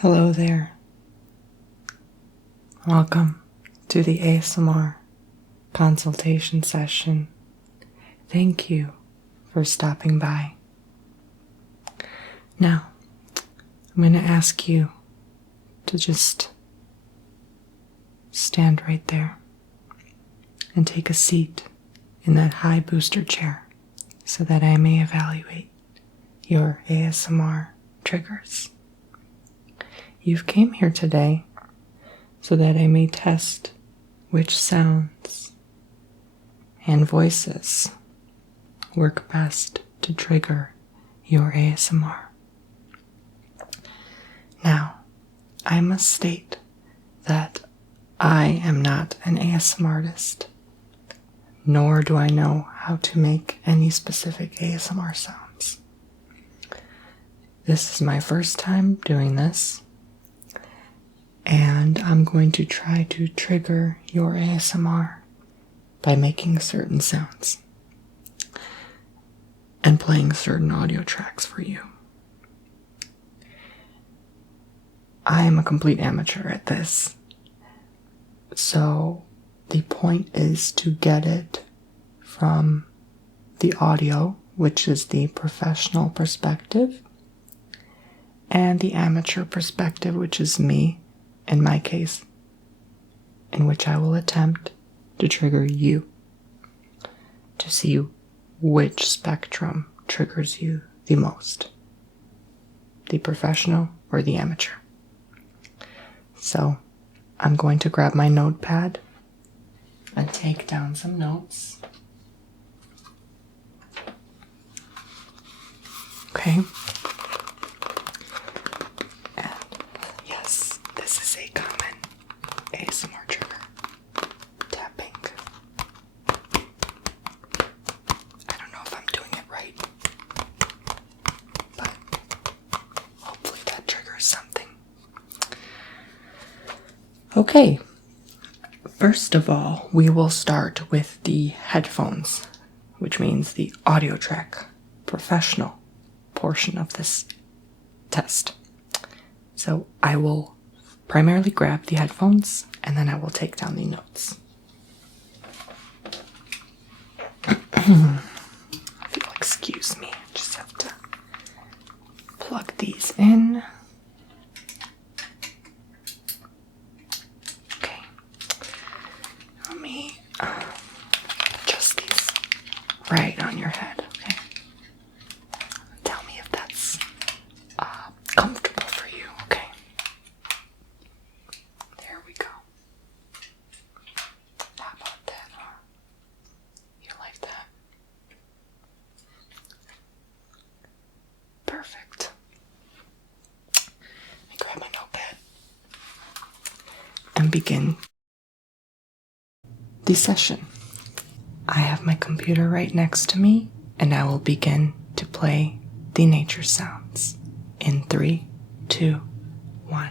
Hello there. Welcome to the ASMR consultation session. Thank you for stopping by. Now, I'm going to ask you to just stand right there and take a seat in that high booster chair so that I may evaluate your ASMR triggers. You've came here today so that I may test which sounds and voices work best to trigger your ASMR. Now, I must state that I am not an ASMR artist, nor do I know how to make any specific ASMR sounds. This is my first time doing this, and I'm going to try to trigger your ASMR by making certain sounds and playing certain audio tracks for you. I am a complete amateur at this, so the point is to get it from the audio, which is the professional perspective, and the amateur perspective, which is me, in my case, in which I will attempt to trigger you to see which spectrum triggers you the most, the professional or the amateur. So I'm going to grab my notepad and take down some notes. Okay. ASMR trigger. Tapping. I don't know if I'm doing it right, but hopefully that triggers something. Okay, first of all, we will start with the headphones, which means the audio track, professional portion of this test. So I will primarily grab the headphones, and then I will take down the notes. If you'll excuse me, I just have to plug these in. Okay. Let me adjust these right on your head, okay? Tell me if that's comfortable for you, okay? There we go. How about that, huh? You like that? Perfect. Let me grab my notepad and begin the session. I have my computer right next to me, and I will begin to play the nature sounds in 3, 2, 1.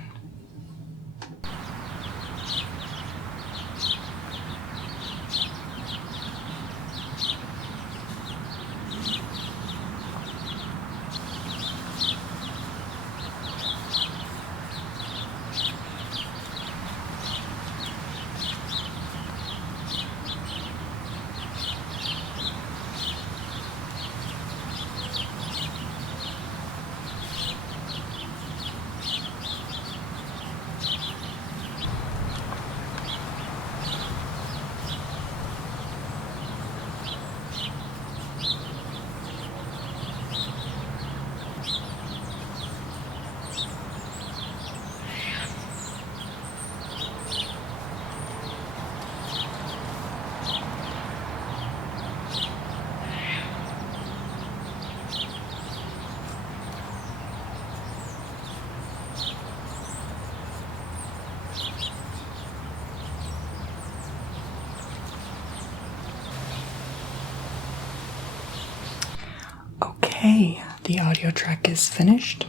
Okay, the audio track is finished,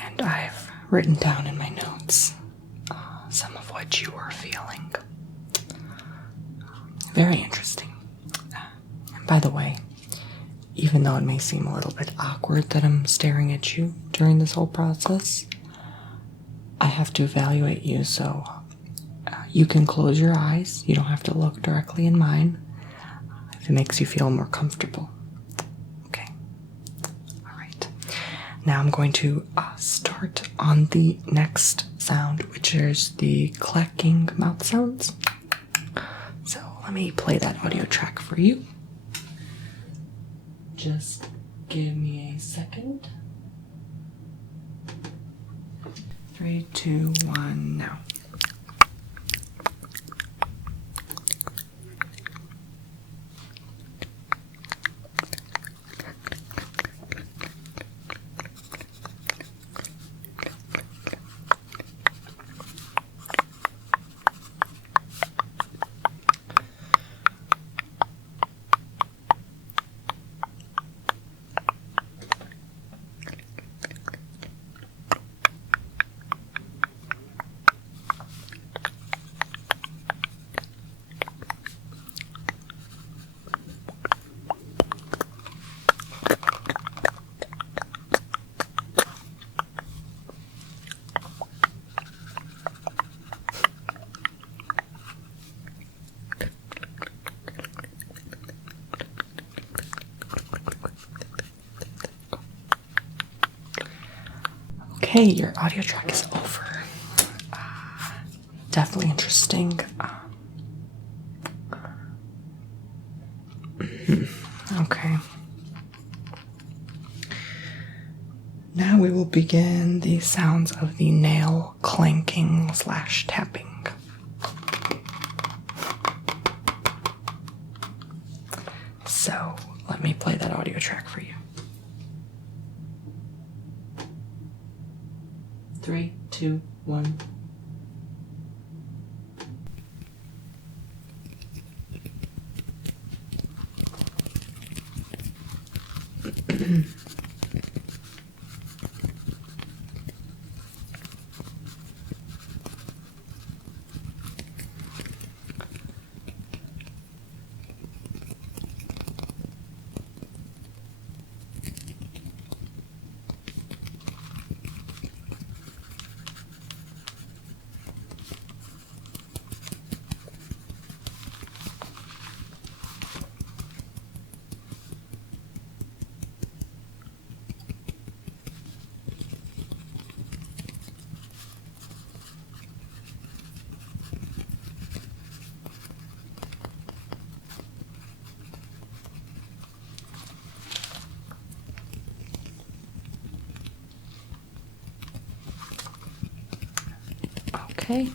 and I've written down in my notes some of what you were feeling. Very interesting. And by the way, even though it may seem a little bit awkward that I'm staring at you during this whole process, I have to evaluate you, so you can close your eyes. You don't have to look directly in mine if it makes you feel more comfortable. Okay. All right. Now I'm going to start on the next sound, which is the clacking mouth sounds. So let me play that audio track for you. Just give me a second. 3, 2, 1, now. Okay, your audio track is over. Definitely interesting. Okay. Now we will begin the sounds of the nail clanking / tapping. So let me play that audio track for you. 3, 2, 1. Okay.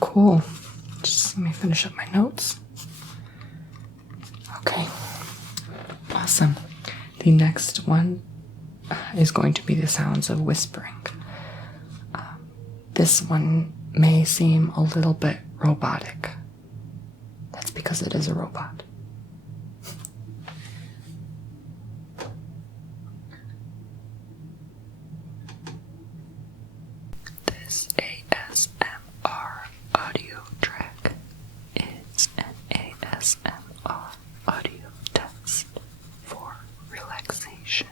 Cool. Just let me finish up my notes. Okay. Awesome. The next one is going to be the sounds of whispering. This one may seem a little bit robotic. That's because it is a robot. This ASMR audio track is an ASMR audio test for relaxation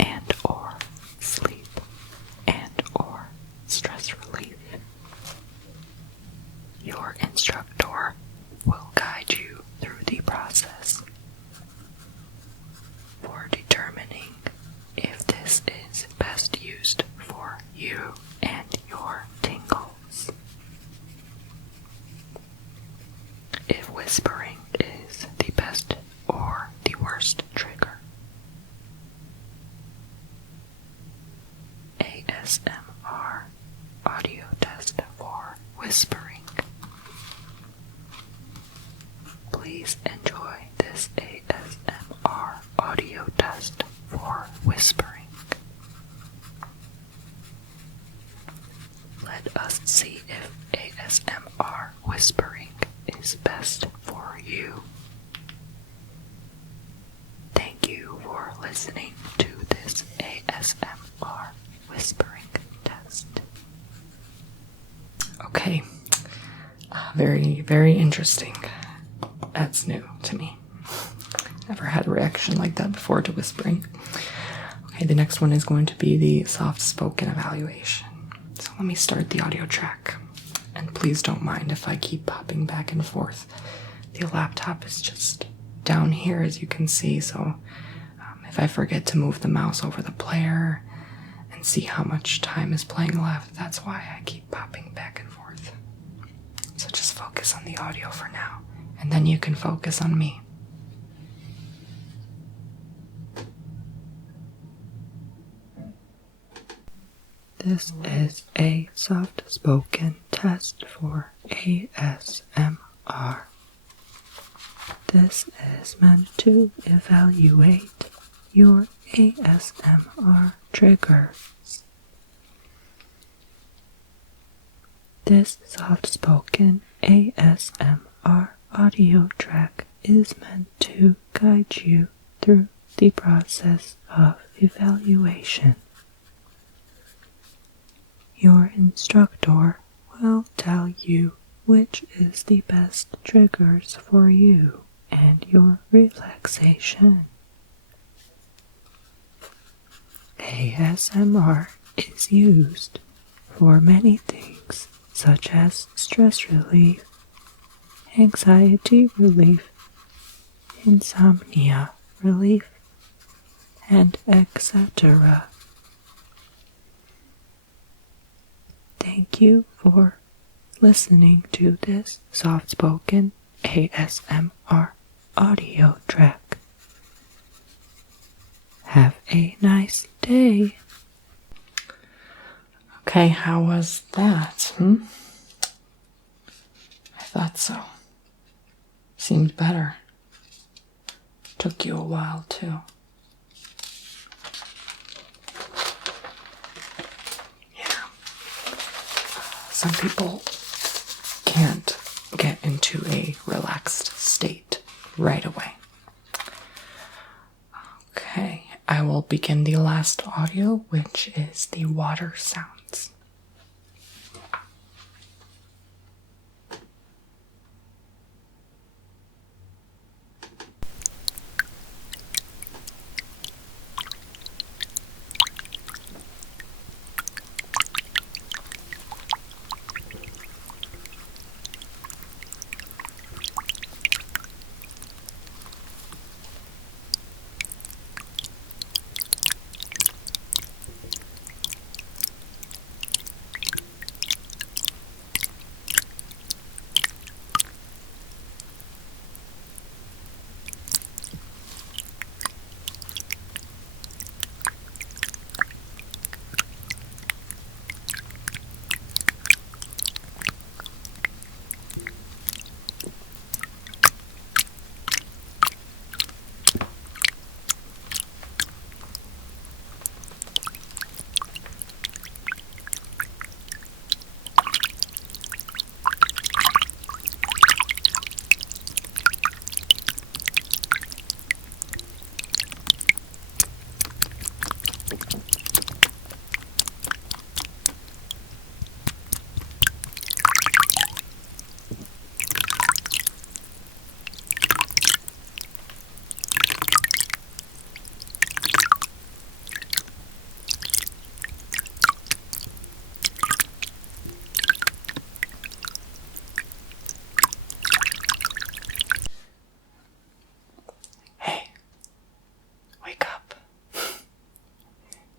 and or sleep and or stress relief. Your instructor will guide you through the process for determining if this is best used for you and your tingles. If whispering is the best or the worst trigger. ASMR audio test for whispering. Please enjoy this ASMR audio test for whispering. Let us see if ASMR whispering is best for you. Thank you for listening to this ASMR whispering test. Okay. Very, very interesting. That's new to me. Never had a reaction like that before to whispering. Okay, the next one is going to be the soft-spoken evaluation. So let me start the audio track. And please don't mind if I keep popping back and forth. The laptop is just down here, as you can see, so if I forget to move the mouse over the player and see how much time is playing left, that's why I keep popping back and forth. So just focus on the audio for now, and then you can focus on me. This is a soft-spoken test for ASMR. This is meant to evaluate your ASMR triggers. This soft-spoken ASMR audio track is meant to guide you through the process of evaluation. Your instructor will tell you which is the best triggers for you and your relaxation. ASMR is used for many things such as stress relief, anxiety relief, insomnia relief, and etc. Thank you for listening to this soft-spoken ASMR audio track. Have a nice day. Okay, how was that? I thought so. Seemed better. Took you a while, too. Some people can't get into a relaxed state right away. Okay, I will begin the last audio, which is the water sounds.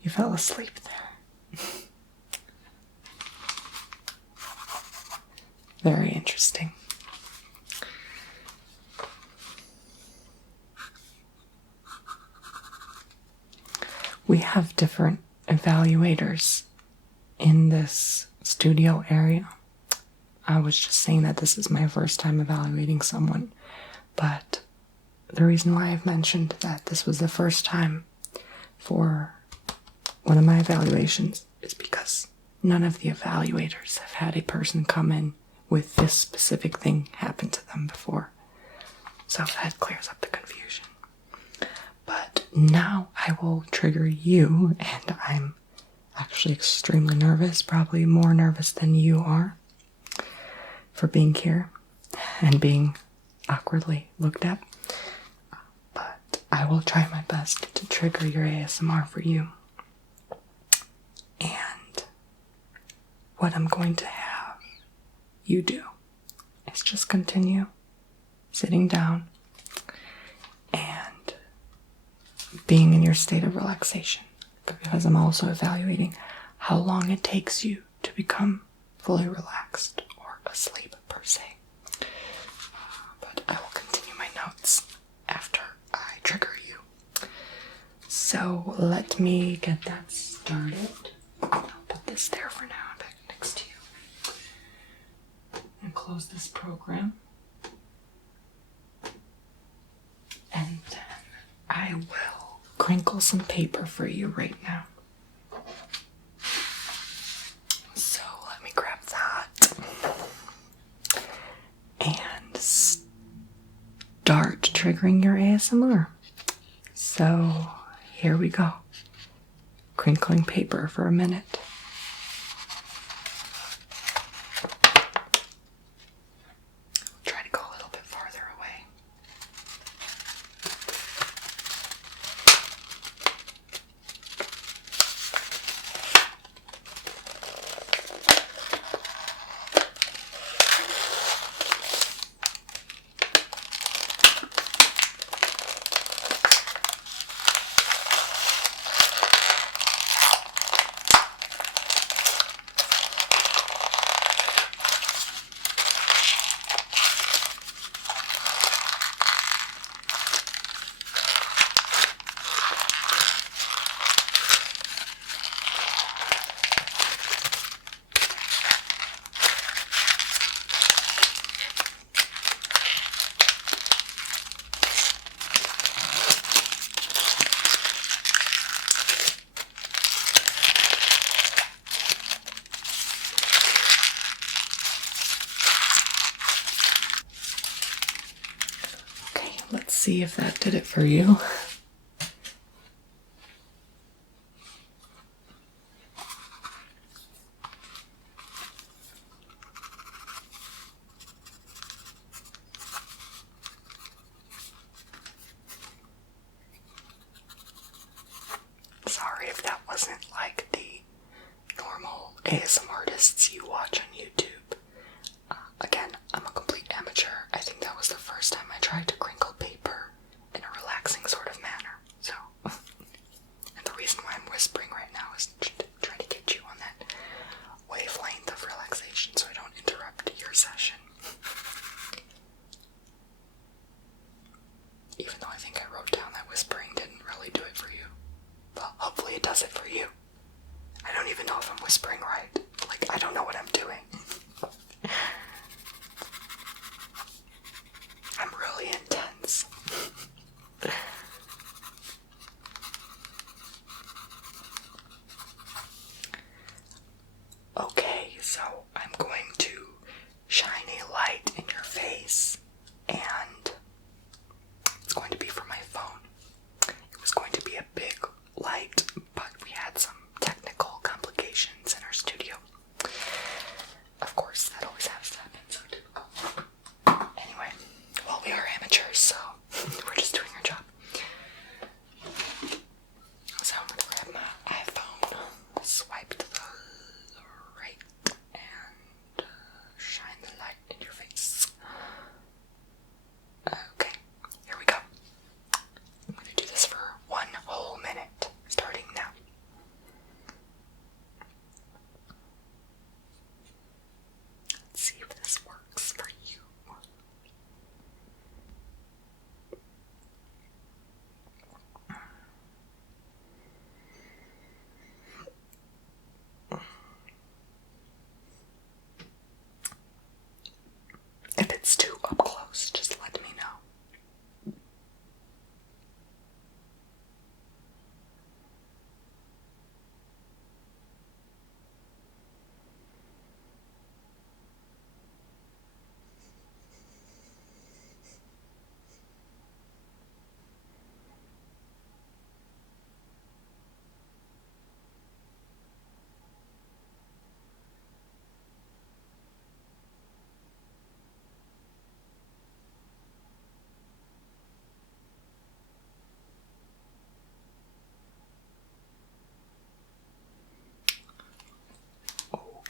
You fell asleep there. Very interesting. We have different evaluators in this studio area. I was just saying that this is my first time evaluating someone, but the reason why I've mentioned that this was the first time for one of my evaluations is because none of the evaluators have had a person come in with this specific thing happen to them before. So that clears up the confusion. But now I will trigger you, and I'm actually extremely nervous, probably more nervous than you are, for being here and being awkwardly looked at. But I will try my best to trigger your ASMR for you. And what I'm going to have you do is just continue sitting down and being in your state of relaxation, because I'm also evaluating how long it takes you to become fully relaxed or asleep per se. But I will continue my notes after I trigger you. So let me get that started. I'll put this there for now, back next to you. And close this program. And then I will crinkle some paper for you right now. So let me grab that. And start triggering your ASMR. So here we go. Crinkling paper for a minute. Try to go a little bit farther away. Let's see if that did it for you. Sorry if that wasn't like the normal ASMR artists you watch on YouTube. Again, I'm a complete amateur. I think that was the first time I tried to crinkle paper in a relaxing sort of manner. So, and the reason why I'm whispering right now is to try to get you on that wavelength of relaxation so I don't interrupt your session. Even though I think I wrote down that whispering didn't really do it for you. But hopefully it does it for you. I don't even know if I'm whispering right. Like, I don't know what I'm doing. I'm really intense. Okay, so I'm going to shine a light in your face, and it's going to be from my phone. It was going to be a big light, but we had some technical complications in our studio.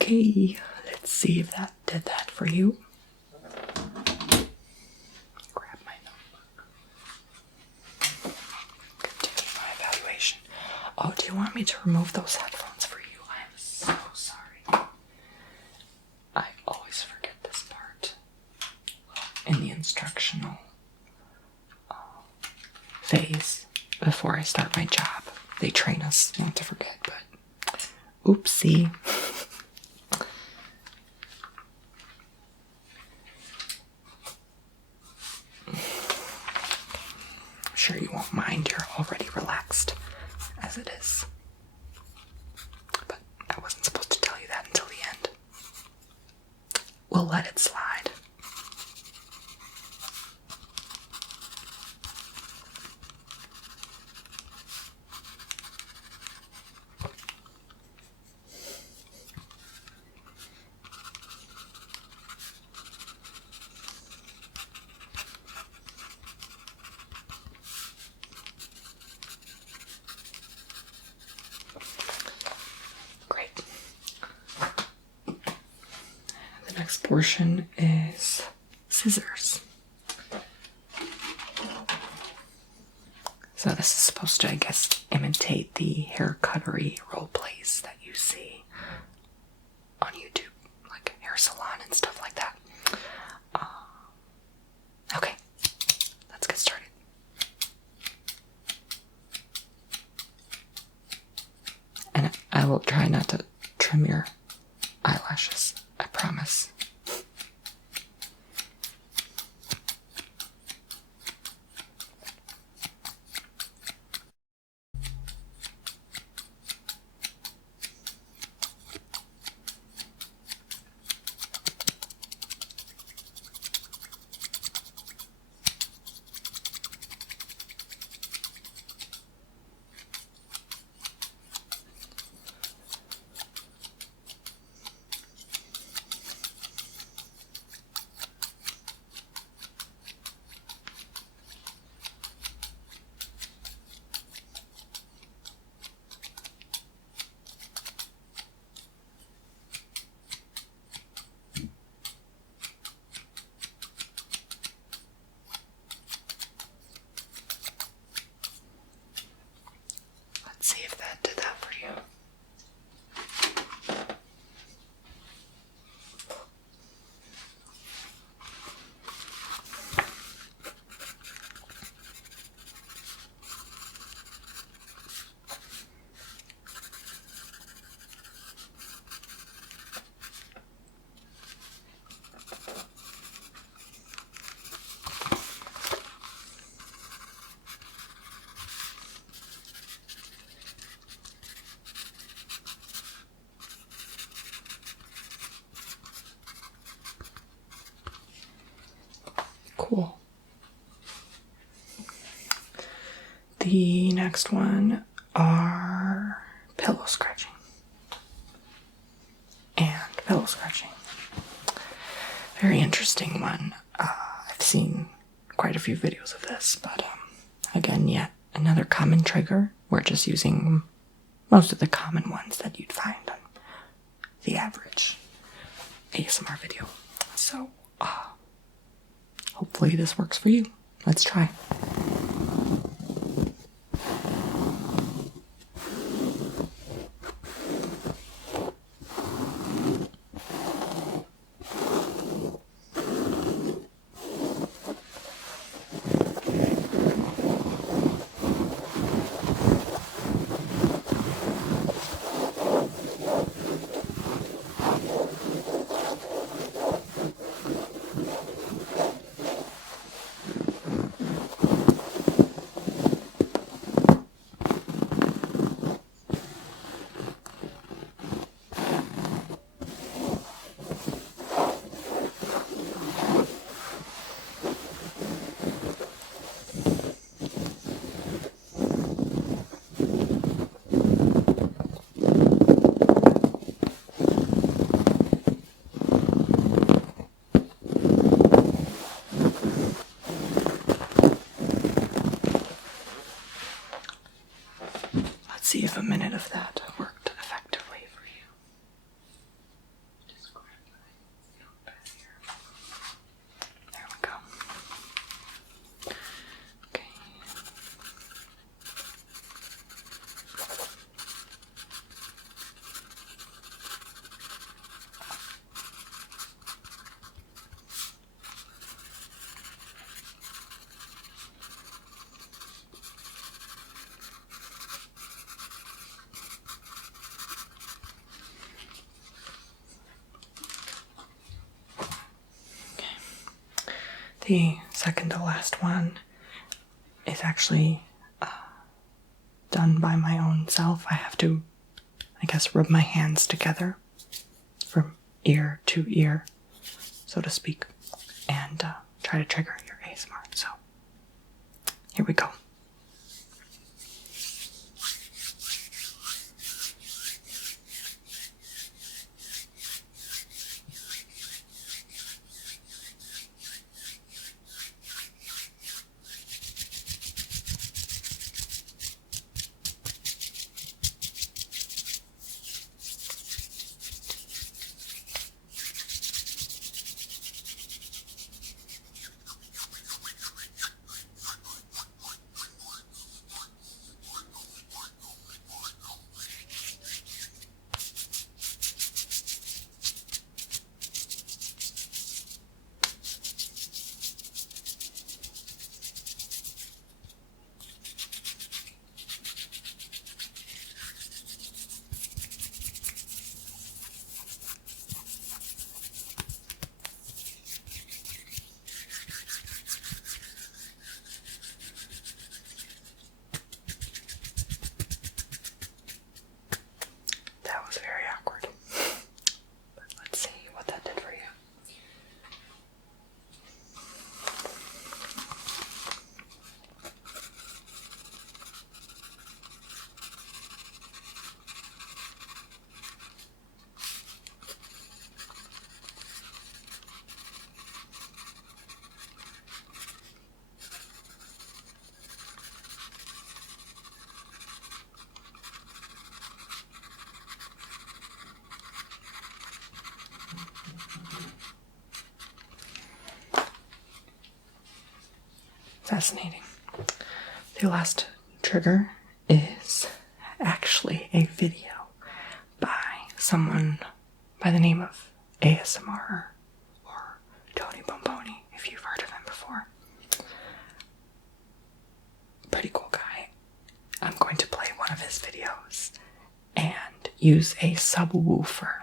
Okay, let's see if that did that for you. Grab my notebook. Continue my evaluation. Oh, do you want me to remove those headphones for you? I am so sorry. I always forget this part in the instructional phase before I start my job. They train us not to forget, but oopsie. I'm sure you won't mind. You're already relaxed as it is. But I wasn't supposed to tell you that until the end. We'll let it slide. Next portion is scissors. So this is supposed to, I guess, imitate the hair cuttery role plays that you see on YouTube, like hair salon and stuff like that. Okay, let's get started. And I will try not to trim your eyelashes. I promise. See if that did that for you. Cool. The next one are pillow scratching. And pillow scratching. Very interesting one. I've seen quite a few videos of this, but again, yet another common trigger. We're just using most of the common ones that you'd find on the average ASMR video. So, hopefully this works for you. Let's try. The second to last one is actually done by my own self. I have to, I guess, rub my hands together from ear to ear, so to speak, and try to trigger your ASMR. So, here we go. Fascinating. The last trigger is actually a video by someone by the name of ASMR or Tony Bomboni, if you've heard of him before. Pretty cool guy. I'm going to play one of his videos and use a subwoofer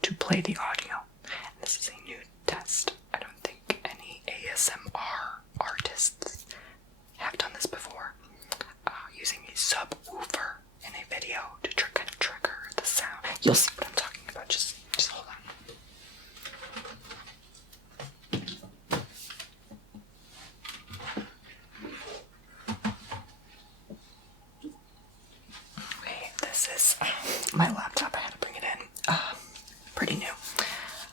to play the audio. This is a new test. I don't think any ASMR artists have done this before, using a subwoofer in a video to kind of trigger the sound. You'll see what I'm talking about. Just hold on. Okay, this is my laptop. I had to bring it in. Pretty new.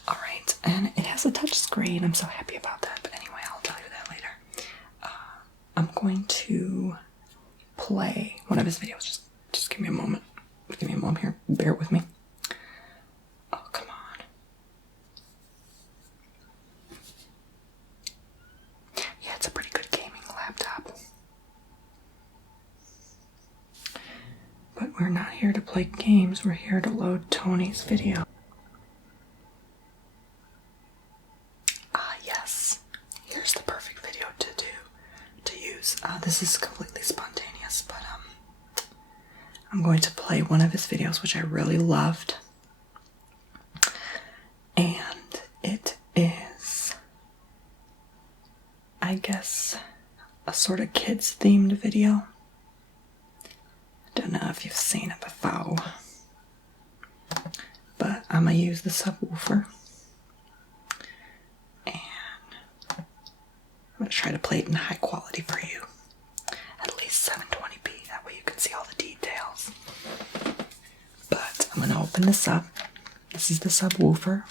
Alright, and it has a touch screen. I'm so happy about that. But anyway, I'll tell you that later. I'm going to play one of his videos. Just give me a moment. Give me a moment here. Bear with me. Oh, come on. Yeah, it's a pretty good gaming laptop. But we're not here to play games. We're here to load Tony's video. Yes. Here's the perfect video to use. This is completely spontaneous, but I'm going to play one of his videos, which I really loved. And it is, I guess, a sort of kids-themed video. Don't know if you've seen it before. But I'm going to use the subwoofer. I'm going to try to play it in high quality for you. At least 720p. That way you can see all the details. But I'm going to open this up. This is the subwoofer.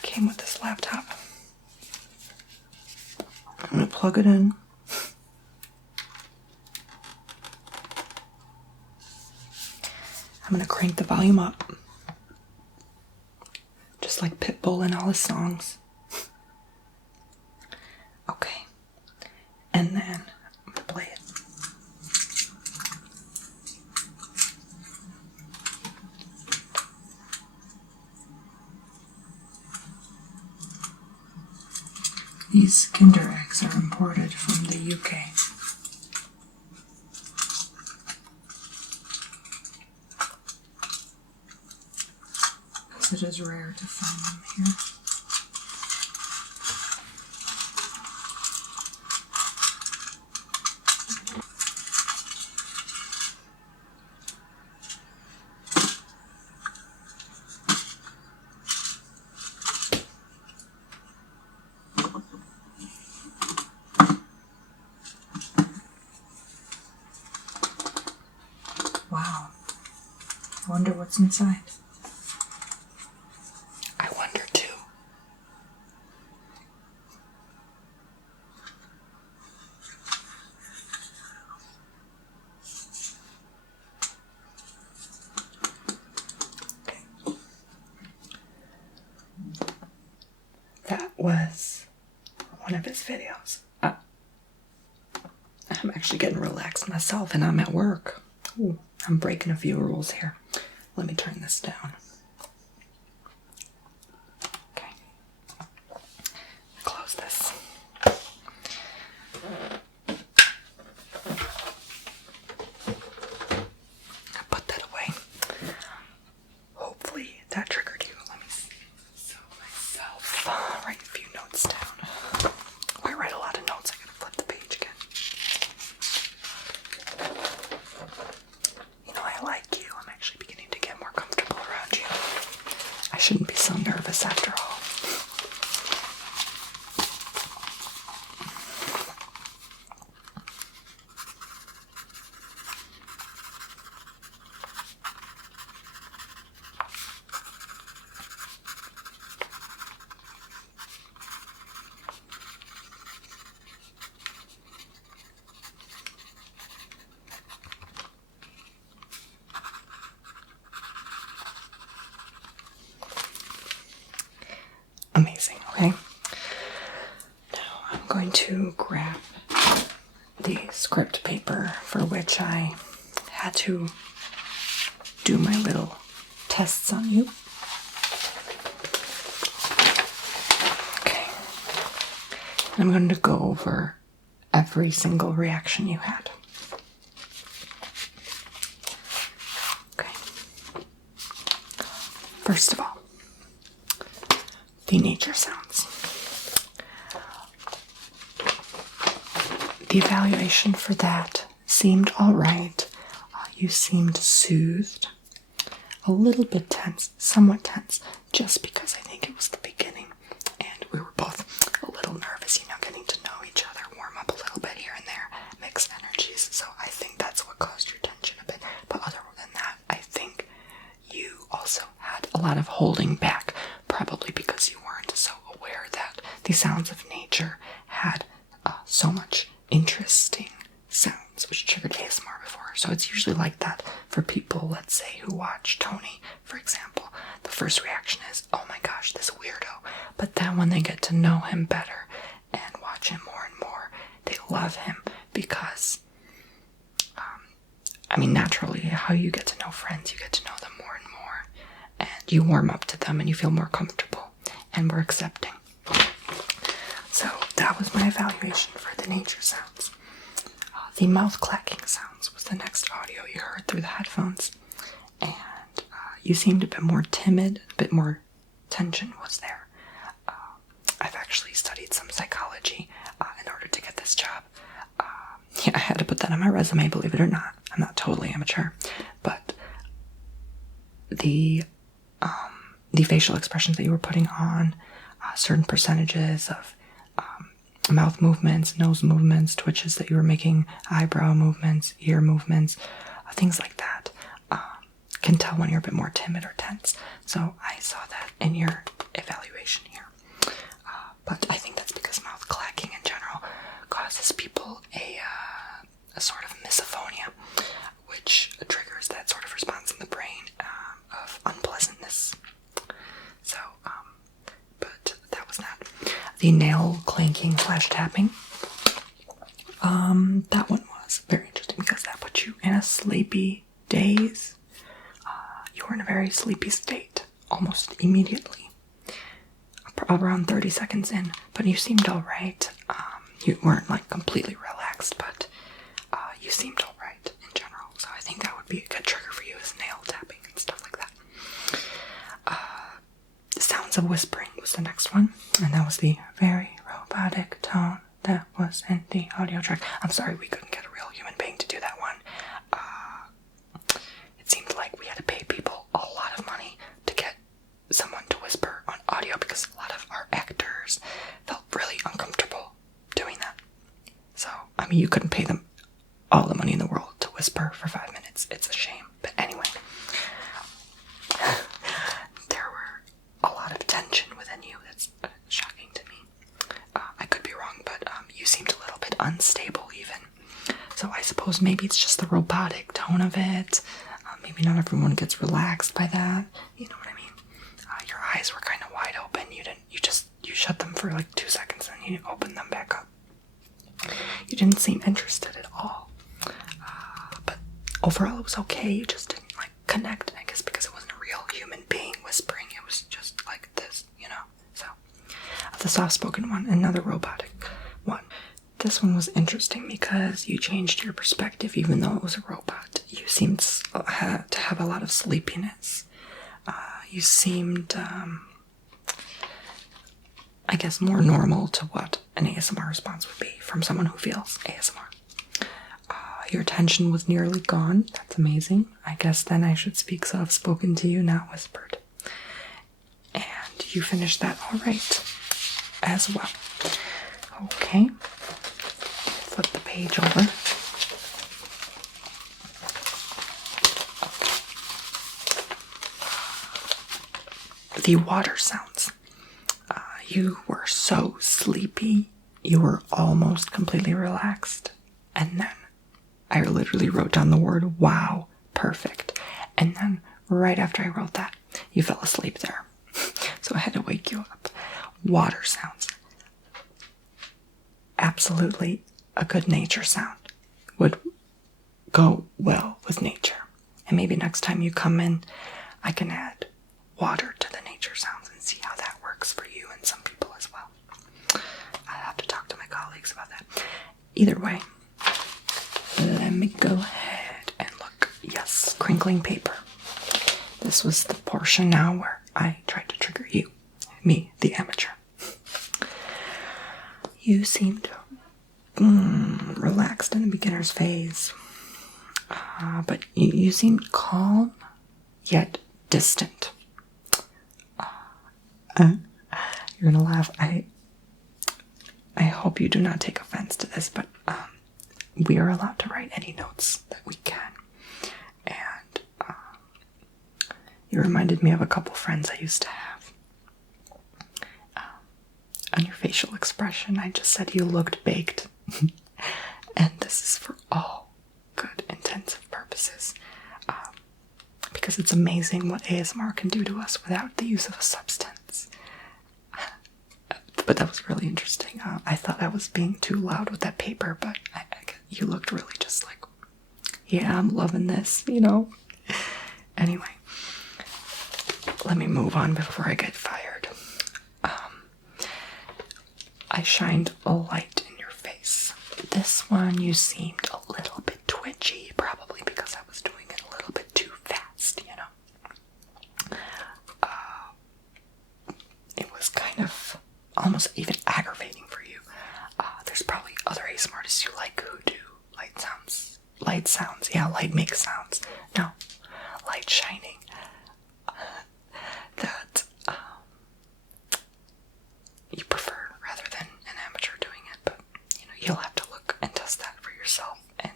Came with this laptop. I'm going to plug it in. I'm going to crank the volume up. Just like Pitbull in all his songs. Okay. And then I'm going to play it. These Kinder eggs are imported from the UK. It is rare to find them here. Wow. I wonder what's inside. I wonder too. That was one of his videos. I'm actually getting relaxed myself and I'm at work. Ooh, I'm breaking a few rules here. Let me turn this down. Okay. Close this. Put that away. Hopefully that triggered you. Let me so myself write a few notes down. I write a lot of notes. I gotta flip the page again. You know, I like you. I'm actually beginning to get more comfortable around you. I shouldn't be so nervous after all. Amazing, okay? Now I'm going to grab the script paper for which I had to do my little tests on you. Okay. I'm going to go over every single reaction you had. Okay. First of all, the nature sounds. The evaluation for that seemed alright. You seemed soothed. A little bit tense, somewhat tense, just because I think it was the beginning. And we were both a little nervous, you know, getting to know each other, warm up a little bit here and there, mix energies. So I think that's what caused your tension a bit. But other than that, I think you also had a lot of holding back, probably because you weren't so aware that the sounds of nature had so much interesting sounds, which triggered ASMR before. So it's usually like that for people, let's say, who watch Tony, for example. The first reaction is, oh my gosh, this weirdo. But then when they get to know him better and watch him more and more, they love him because, naturally, how you get to know friends, you get to know them more and more. And you warm up to them and you feel more comfortable and more accepting. So that was my evaluation for the nature sounds. The mouth clacking sounds was the next audio you heard through the headphones. And you seemed a bit more timid, a bit more tension was there. I've actually studied some psychology in order to get this job. Yeah, I had to put that on my resume, believe it or not. I'm not totally amateur. But the facial expressions that you were putting on, certain percentages of mouth movements, nose movements, twitches that you were making, eyebrow movements, ear movements, things like that, can tell when you're a bit more timid or tense. So I saw that in your evaluation here. But I think that's because mouth clacking in general causes people a sort of misophonia, which triggers that sort of response in the brain of unpleasantness. So, but that was not. The nail clanking / tapping. That one was very interesting because that put you in a sleepy daze. You were in a very sleepy state almost immediately, around 30 seconds in, but you seemed all right. You weren't like completely relaxed, but you seemed all right in general. So I think that would be a good trigger for you, is nail tapping and stuff like that. Sounds of whispering was the next one, and that was the very robotic tone that was in the audio track. I'm sorry we couldn't get a real human being to do that one. It seemed like we had to pay people a lot of money to get someone to whisper on audio because a lot of our actors felt really uncomfortable doing that. So, you couldn't pay them all the money in the world to whisper for 5 minutes. It's a shame. knows, maybe it's just the robotic tone of it. Maybe not everyone gets relaxed by that. You know what I mean? Your eyes were kind of wide open. You shut them for like 2 seconds and you open them back up. You didn't seem interested at all. But overall it was okay. You just didn't like connect, I guess, because it wasn't a real human being whispering. It was just like this, you know? So, the soft-spoken one, another robotic one. This one was interesting because you changed your perspective even though it was a robot. You seemed to have a lot of sleepiness. You seemed, I guess, more normal to what an ASMR response would be from someone who feels ASMR. Your attention was nearly gone. That's amazing. I guess then I should speak soft-spoken to you, not whispered. And you finished that all right as well. Okay. Flip the page over. The water sounds. You were so sleepy. You were almost completely relaxed. And then I literally wrote down the word, wow, perfect. And then right after I wrote that, you fell asleep there. So I had to wake you up. Water sounds. Absolutely a good nature sound would go well with nature. And maybe next time you come in, I can add water to the nature sounds and see how that works for you and some people as well. I'll have to talk to my colleagues about that. Either way, let me go ahead and look. Yes, crinkling paper. This was the portion now where I tried to trigger you, me, the amateur. You seemed relaxed in the beginner's phase, but you seemed calm, yet distant. You're gonna laugh. I hope you do not take offense to this, but we are allowed to write any notes that we can. And you reminded me of a couple friends I used to have. On your facial expression, I just said you looked baked. And this is for all good intensive purposes. Because it's amazing what ASMR can do to us without the use of a substance. But that was really interesting. I thought I was being too loud with that paper, but you looked really just like, yeah, I'm loving this, you know? Anyway, let me move on before I get fired. I shined a light in your face. This one, you seemed a little bit twitchy, probably because I was doing it a little bit too fast, you know? It was kind of almost even aggravating for you. There's probably other ASMR artists you like who do light sounds. Light sounds, yeah, light makes sounds. No, light shining. That you prefer rather than an amateur doing it, but you know, you'll have to look and test that for yourself and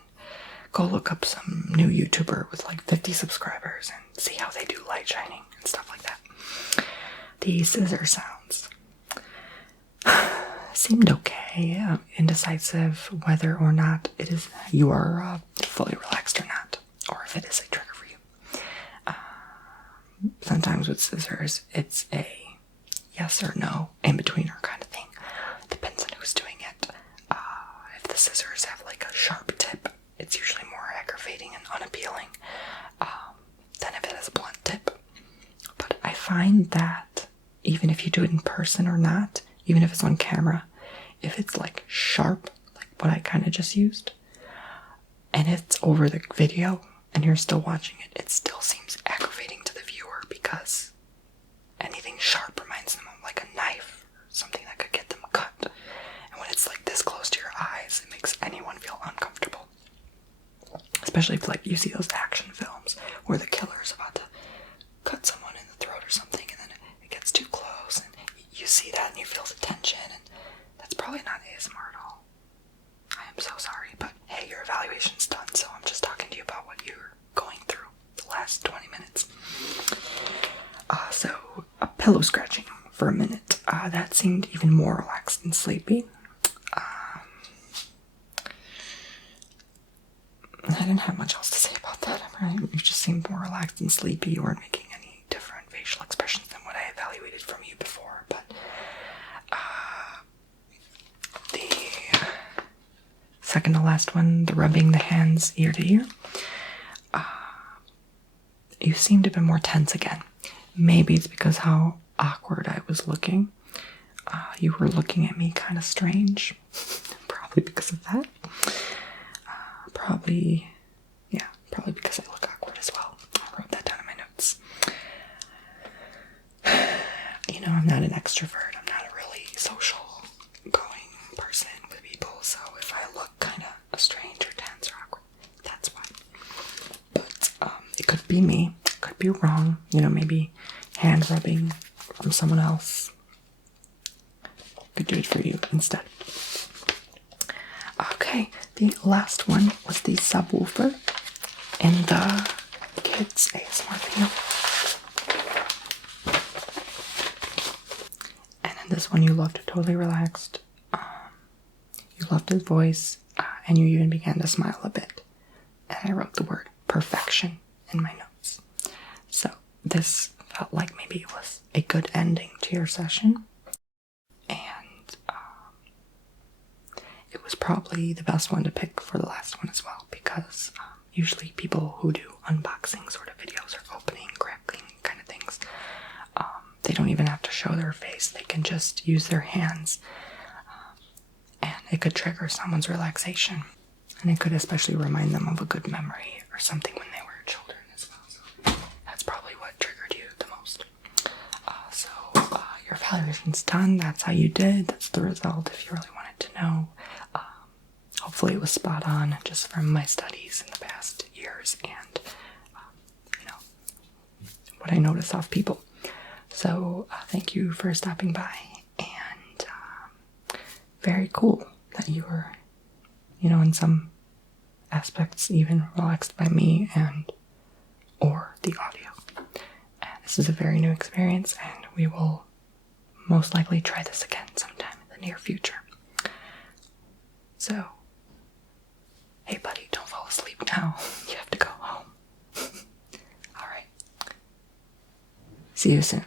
go look up some new YouTuber with like 50 subscribers and see how they do light shining and stuff like that. The scissor sounds seemed okay, indecisive whether or not it is you are fully relaxed or not, or if it is a trigger for you. Sometimes with scissors, it's a yes or no, in-betweener kind of thing. Depends on who's doing it. If the scissors have like a sharp tip, it's usually more aggravating and unappealing than if it has a blunt tip. But I find that even if you do it in person or not, even if it's on camera, if it's like sharp, like what I kind of just used, and it's over the video and you're still watching it, it still seems aggravating to the viewer because anything sharp reminds them of like a knife or something that could get them cut. And when it's like this close to your eyes, it makes anyone feel uncomfortable. Especially if like you see those action films where the killer is about to cut someone in the throat or something, and then it gets too close and you see that and you feel the tension, and that's probably not ASMR at all. I am so sorry, but hey, your evaluation's done, so I'm just talking to you about what you're going through the last 20 minutes. So, pillow scratching for a minute. That seemed even more relaxed and sleepy. I didn't have much else to say about that. Right? You just seemed more relaxed and sleepy. You weren't making any different facial expressions than what I evaluated from you before. But the second to last one, the rubbing the hands ear to ear, you seemed a bit more tense again. Maybe it's because how awkward I was looking. You were looking at me kind of strange. Probably because of that. Probably because I look awkward as well. I wrote that down in my notes. You know, I'm not an extrovert. I'm not a really social going person with people. So if I look kind of strange or tense or awkward, that's why. But it could be me. It could be wrong. You know, maybe hand rubbing from someone else could do it for you instead. Okay, the last one was the subwoofer in the kids' ASMR video. And in this one, you looked totally relaxed. You loved his voice, and you even began to smile a bit. And I wrote the word perfection in my notes. So this felt like maybe it was a good ending to your session. It was probably the best one to pick for the last one as well, because usually people who do unboxing sort of videos or opening, cracking kind of things, they don't even have to show their face. They can just use their hands, and it could trigger someone's relaxation, and it could especially remind them of a good memory or something when they were children as well. So that's probably what triggered you the most. Your evaluation's done. That's how you did. That's the result if you really wanted to know. Hopefully it was spot on just from my studies in the past years and, what I notice off people. So thank you for stopping by, and very cool that you were, in some aspects even relaxed by me or the audio. And this is a very new experience, and we will most likely try this again sometime in the near future. So, hey buddy, don't fall asleep now. You have to go home. Alright. See you soon.